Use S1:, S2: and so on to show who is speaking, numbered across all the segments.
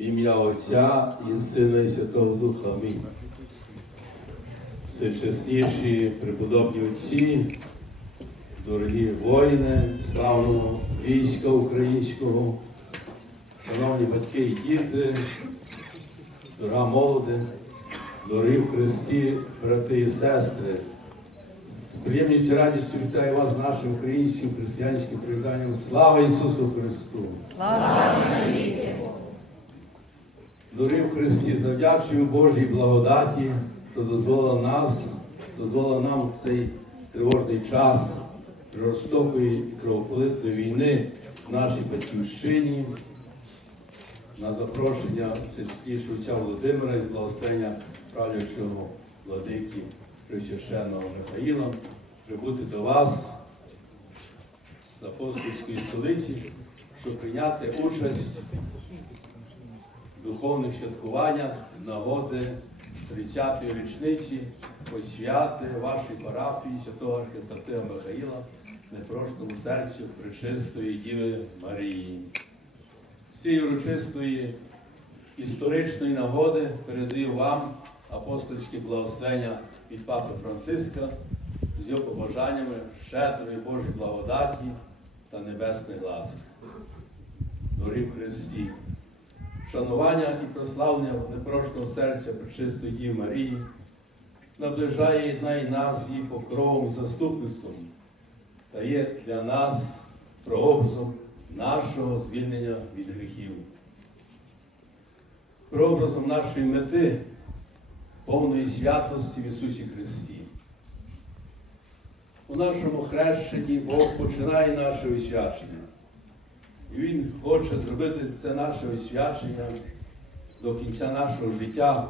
S1: Ім'я Отця і Сина і Святого Духа. Амінь. Всечесніші преподобні отці, дорогі воїни, славного війська українського, шановні батьки і діти, дорога молоде, дорогі в Христі, брати і сестри. З приємністю радістю вітаю вас нашим українським християнським привітанням. Слава Ісусу Христу! Дорогі в Христі, завдячуємо Божій благодаті, що дозволила нас, дозволила нам цей тривожний час жорстокої і кровополитної війни в нашій батьківщині. На запрошення Всесвятішого отця Володимира і благословення правлячого владики Пресвященного Михаїла прибути до вас з апостольської столиці, щоб прийняти участь духовних святкуваннях з нагоди 30-ї річниці посвяти вашої парафії святого архистратига Михаїла непрошному серцю Пречистої Діви Марії. З цієї урочистої історичної нагоди передаю вам апостольське благословення від Папи Франциска з його побажаннями щедрої Божої благодаті та небесної ласки. Дорогі Христі! Шанування і прославлення непрошного серця Пречистої Діви Марії наближає і нас її покровом і заступництвом та є для нас прообразом нашого звільнення від гріхів. Прообразом нашої мети повної святості в Ісусі Христі. У нашому хрещенні Бог починає наше освячення. І Він хоче зробити це наше освячення до кінця нашого життя,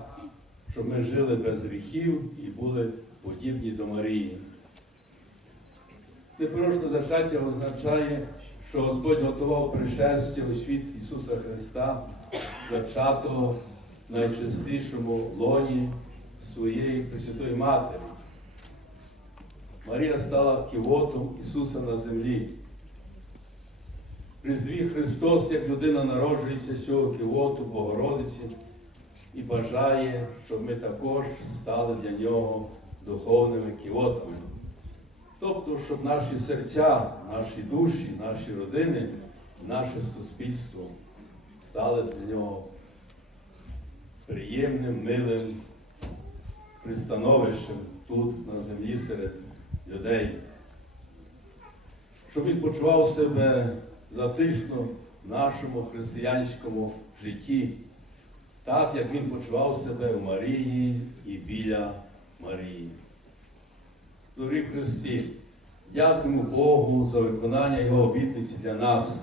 S1: щоб ми жили без гріхів і були подібні до Марії. Непорочне зачаття означає, що Господь готував пришестя у світ Ісуса Христа, зачатого в найчистішому лоні своєї Пресвятої Матері. Марія стала ківотом Ісуса на землі. Призвій Христос, як людина народжується цього кивоту Богородиці і бажає, щоб ми також стали для нього духовними ківотами. Тобто, щоб наші серця, наші душі, наші родини, наше суспільство стали для нього приємним, милим пристановищем тут, на землі, серед людей. Щоб він почував себе затишно нашому християнському житті, так як він почував себе в Марії і біля Марії. Дорогі Христі, дякуємо Богу за виконання Його обітниці для нас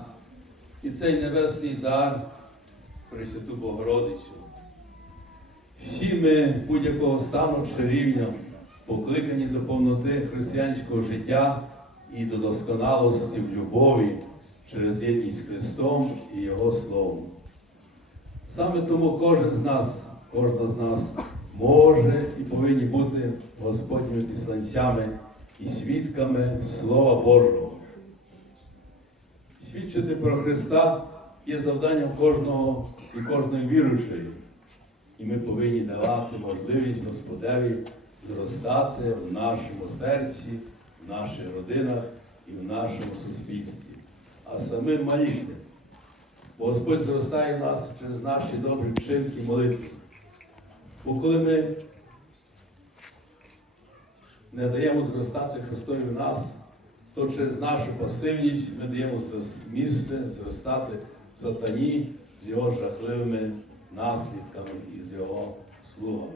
S1: і цей небесний дар Пресвяту Богородицю. Всі ми будь-якого стану чи рівня покликані до повноти християнського життя і до досконалості в любові через єдність з Христом і Його Словом. Саме тому кожен з нас, кожна з нас може і повинні бути Господніми післанцями і свідками Слова Божого. Свідчити про Христа є завданням кожного і кожної віруючої. І ми повинні давати можливість Господеві зростати в нашому серці, в наших родинах і в нашому суспільстві, а самим моліти. Бо Господь зростає нас через наші добрі вчинки і молитви. Бо коли ми не даємо зростати Христові в нас, то через нашу пасивність ми даємо місце зростати в сатані з його жахливими наслідками і з його слугами.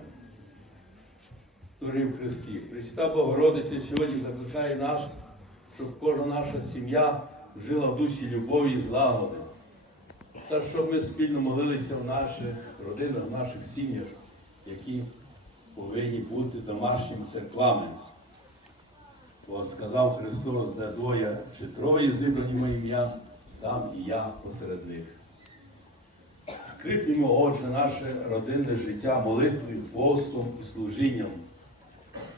S1: Дорогі в Христі, Пресвята Богородиця сьогодні закликає нас, щоб кожна наша сім'я жила в дусі любові і злагоди. Та щоб ми спільно молилися в наших родинах, в наших сім'ях, які повинні бути домашніми церквами. Бо сказав Христос, де двоє чи троє зібрані моє ім'я, там і я посеред них. Кріпнімо, отже, наше родинне життя молитвою, постом і служінням,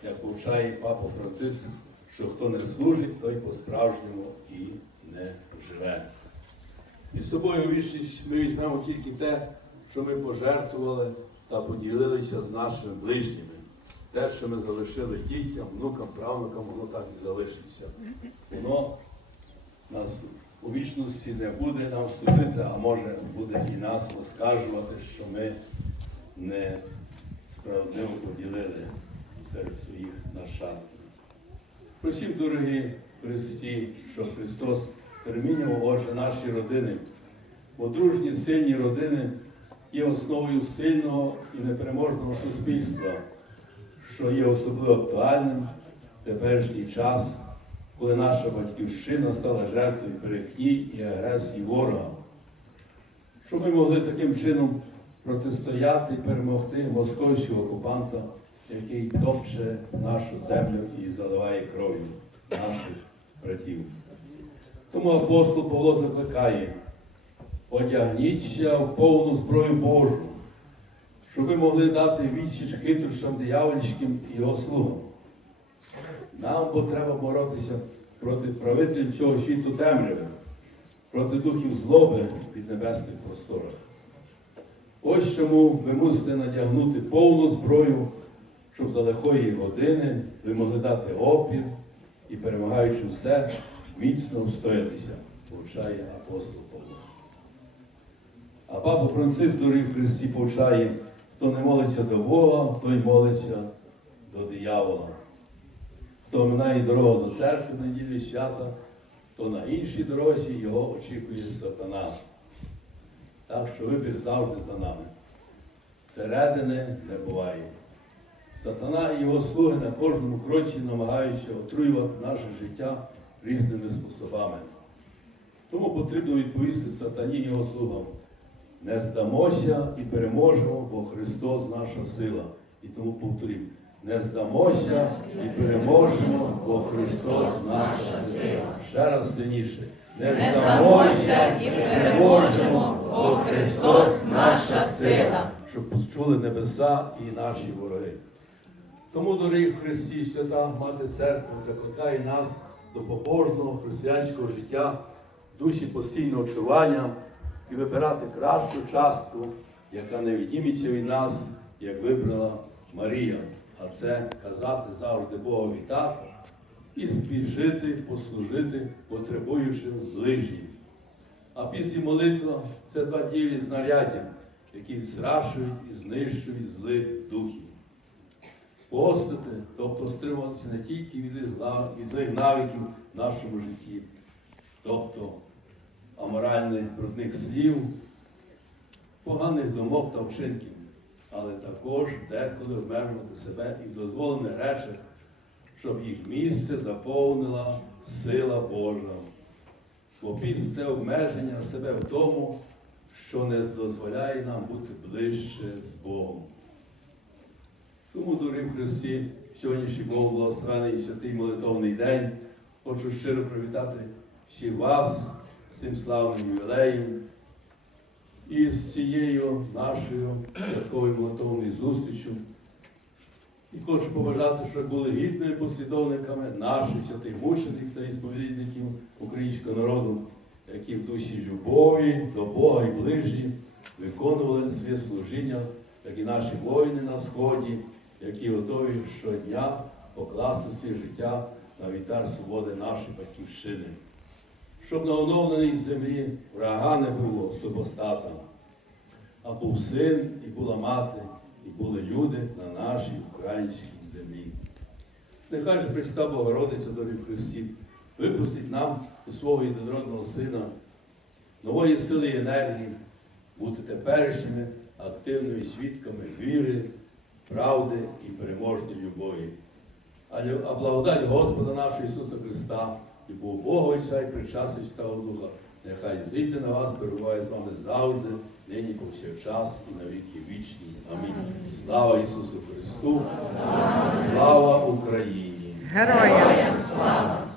S1: як повчає Папа Франциск, що хто не служить, той по-справжньому і не живе. І з собою вічність ми візьмемо тільки те, що ми пожертвували та поділилися з нашими ближніми. Те, що ми залишили дітям, внукам, правнукам, воно так і залишиться. Воно нас у вічності не буде нам вступити, а може буде і нас оскаржувати, що ми не справедливо поділили серед своїх нащадків. Просім, дорогі Христі, що Христос перемінював отже наші родини. Бо дружні, сильні родини є основою сильного і непереможного суспільства, що є особливо актуальним в теперішній час, коли наша батьківщина стала жертвою брехні і агресії ворога. Щоб ми могли таким чином протистояти і перемогти московського окупанта, який топче нашу землю і заливає кров'ю наших братів. Тому апостол Павло закликає, одягніться в повну зброю Божу, щоб ви могли дати відсіч хитрощам диявольським і його слугам. Нам бо треба боротися проти правителів цього світу темряви, проти духів злоби від небесних просторах. Ось чому ви мусите надягнути повну зброю, щоб за лихої години ви могли дати опір і, перемагаючи все, міцно встоятися, повчає апостол Павло. А папа Франциск дорів в Христі повчає, хто не молиться до Бога, той молиться до диявола. Хто минає дорогу до церкви неділі свята, то на іншій дорозі його очікує сатана. Так що вибір завжди за нами. Середини не буває. Сатана і його слуги на кожному кроці намагаються отруювати наше життя різними способами. Тому потрібно відповісти сатані і його слугам. Не здамося і переможемо, бо Христос наша сила. І тому повторім, не здамося і переможемо, бо Христос наша сила. Ще раз сильніше. Не здамося і переможемо, бо Христос наша сила. Щоб почули небеса і наші вороги. Тому, дорогі Христі, свята Мати Церква закликає нас до побожного християнського життя, душі постійного чування і вибирати кращу частку, яка не відніметься від нас, як вибрала Марія. А це казати завжди Богові так і спішити послужити потребуючим ближнім. А після молитва це два ділі знаряддя, які зрашують і знищують злих духів. Постити, тобто стримуватися не тільки від злих навиків в нашому житті, тобто аморальних брудних слів, поганих думок та вчинків, але також деколи обмежувати себе і в дозволених речах, щоб їх місце заповнила сила Божа. Бо піс це обмеження себе в тому, що не дозволяє нам бути ближче з Богом. Тому, дорогі Христі, сьогоднішній Бог благословений і святий молитовний день. Хочу щиро привітати всіх вас з цим славним ювілеєм і з цією нашою святковою молитовною зустрічю. І хочу побажати, щоб були гідними послідовниками наших святих мучеників та ісповідників українського народу, які в душі любові до Бога і ближні виконували своє служіння, як і наші воїни на сході, які готові щодня покласти своє життя на вітар свободи нашої батьківщини. Щоб на оновленій землі врага не було супостата, а був син і була мати, і були люди на нашій українській землі. Нехай же Христа Богородиця в Христі випустить нам у свого єдинородного Сина нової сили і енергії бути теперішніми активними свідками віри, правди і переможної любові. А благодать Господа нашого Ісуса Христа, любов Бога Отця і причаси Святого Духа, нехай зійде на вас, перебуває з вами завжди, нині повсякчас і на віки вічні. Амінь. Слава Ісусу Христу! Слава Україні!
S2: Героям слава!